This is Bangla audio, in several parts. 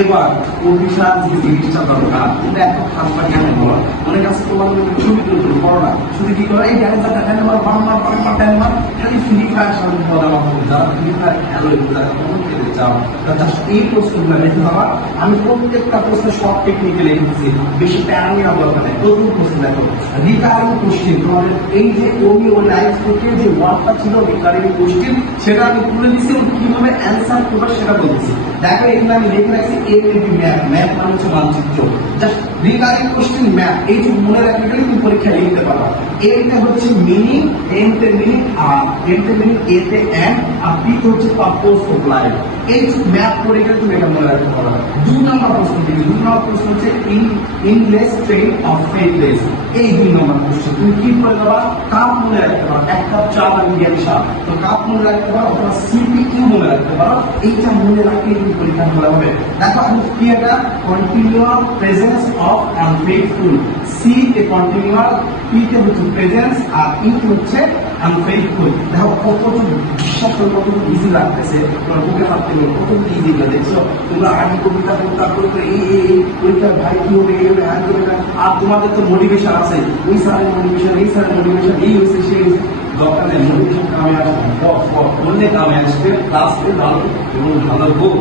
এবার অভিশাপ যে জিনিসটা দরকার এটা এত খারাপ জ্ঞানে বলা অনেক কাছে তোমার ছবি তুলতে করো না শুধু কি করে এই জ্ঞানটা জ্ঞান আমার বারবার জ্ঞান আমার খালি ফ্রি ফায়ার সামনে বলা হবে যারা ফ্রি ফায়ার খেলো এগুলো কখন খেতে চাও জাস্ট এই প্রশ্নগুলো রেখে দেওয়া আমি প্রত্যেকটা প্রশ্নে সব টেকনিক্যাল লিখেছি বেশি প্যারা নেওয়া দরকার নেই প্রথম প্রশ্ন দেখো রিকারিং কোশ্চেন তোমাদের এই যে ওই লাইফ থেকে যে ওয়ার্ডটা ছিল রিকারিং কোশ্চেন সেটা আমি তুলে দিচ্ছি এবং কিভাবে অ্যান্সার করবে সেটা বলছি দেখো এখানে আমি লিখে রাখছি এমএপি ম্যাপ ম্যাপ মানে হচ্ছে মানচিত্র জাস্ট রিকারিং কোশ্চেন ম্যাপ এই যে মনে রাখতে গেলে তুমি পরীক্ষা লিখতে পারবা এতে হচ্ছে মিনিং এম তে মিনিং আর এম তে মিনিং এ তে এম আর পি তে হচ্ছে পারপোজ অফ লাইফ এই যে ম্যাপ করে গেলে তুমি এটা মনে রাখতে পারবা 2 নম্বর প্রশ্ন দিবি 2 নম্বর প্রশ্ন হচ্ছে ইনলেস ট্রেন অফ ফেথলেস এই 2 নম্বর প্রশ্ন তুমি কি করে দেবা কাপ মনে রাখতে পারো এক কাপ চা মানে গ্যাসা তো কাপ মনে রাখতে পারো অথবা সিপিইউ মনে রাখতে পারো এইটা মনে রাখতে তুমি পরীক্ষা ভালো হবে দেখো আমি কি এটা continuous presence of unfaithful C তে কন্টিনিউয়াস পি তে হচ্ছে প্রেজেন্স আর ই হচ্ছে আনফেইথফুল দেখো কতটা বিশ্বাস করে কতটা ইজি লাগতেছে তোমার বুকে হাত দিলে কত ইজি লাগে দেখছো তোমরা আগে কবিতা পড়তে করতে এই পরীক্ষার ভাই কি হবে এই হবে হ্যাঁ হবে না আর তোমাদের তো মোটিভেশন আছে ওই স্যারের মোটিভেশন এই স্যারের মোটিভেশন এই হচ্ছে সেই দরকার নেই মোটিভেশন কামে আসবে বললে কামে আসবে ক্লাসে ভালো এবং ভালো হোক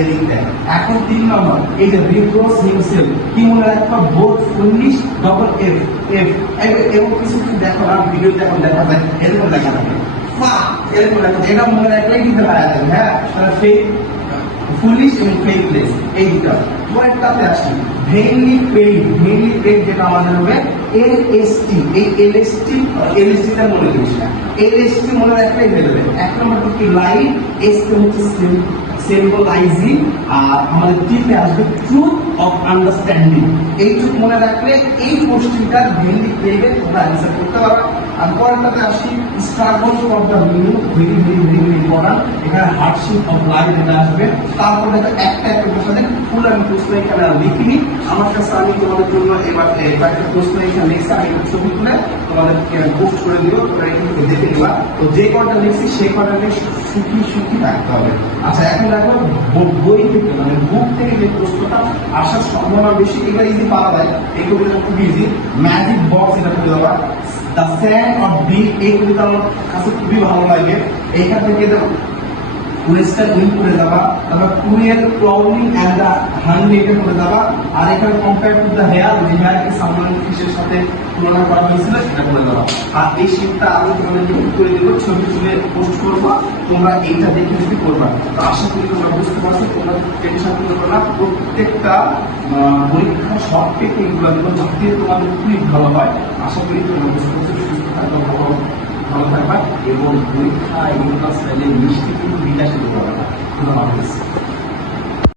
এদিক দেখ এখন 3 নম্বর এই যে রিপ্রোস হিমসেল কি মনে রাখবা both foolish double F F এবং কিছু দেখো না ভিডিও যখন দেখা যায় এরকম লেখা থাকে ফা এরকম লেখা এটা মনে রাখলে কিন্তু পারা যাবে হ্যাঁ তাহলে ফেক ফুলিশ এবং ফেকলেস এই দুটো পরেরটাতে আসি ভেইনলি পেইড যেটা আমাদের হবে এলএসটি এই এলএসটি টা মনে রাখিস না এলএসটি মনে রাখলেই হয়ে যাবে এক নম্বর কি লাইন এস তে হচ্ছে সিম্বলাইজিং আর আমাদের টি তে আসবে ট্রুথ অফ আন্ডারস্ট্যান্ডিং এইটুকু মনে রাখলে এই কোশ্চেনটার ভেইনলি পেইডে তোমরা অ্যানসার করতে পারবে আর পরেরটাতে আসি struggle for the meaning very important এখানে হার্ডশিপ অফ লাইফ এটা আসবে তারপরে একটা সাথে ফুল আমি প্রশ্ন এখানে লিখিনি আমার কাছে আমি তোমাদের জন্য এবার একটা প্রশ্ন এখানে লিখছি আমি ছবি তুলে তোমাদেরকে পোস্ট করে দিব তোমরা এখানে দেখে নিবা তো যে কটা লিখছি সেই কটা সুখী রাখতে হবে আচ্ছা এখন দেখো বই থেকে মানে বুক থেকে যে প্রশ্নটা আসার সম্ভাবনা বেশি এটা ইজি পাওয়া যায় এই কবিতা খুব ইজি ম্যাজিক বক্স এটা করে দেওয়া দ্য স্যান্ড অফ বি এই কবিতা আমার কাছে খুবই ভালো লাগে এইখান থেকে ওয়েস্টার্ন উইন করে দেওয়া তারপর quail clouding and the handi এটা করে দেওয়া আর এখানে কম্পেয়ার টু দ্য হেয়ার যে হেয়ারকে সামলান ফিশের সাথে তুলনা করা হয়েছিল সেটা করে দেওয়া আর এই শীটটা আমি তোমাদেরকে করে দেবো ছবি তুলে পোস্ট করবো তোমরা এইটা দেখে যদি করবা তো আশা করি তোমরা বুঝতে পারছো তোমরা টেনশন করবে না প্রত্যেকটা পরীক্ষা সব টেকনিকগুলো দেবো যাতে তোমাদের খুবই ভালো হয় আশা করি তোমরা বুঝতে পারছো সুস্থ থাকবে ভালো থাকবা এবং পরীক্ষা এগুলো মিষ্টি কিন্তু বিকাশে দিতে পারবে না।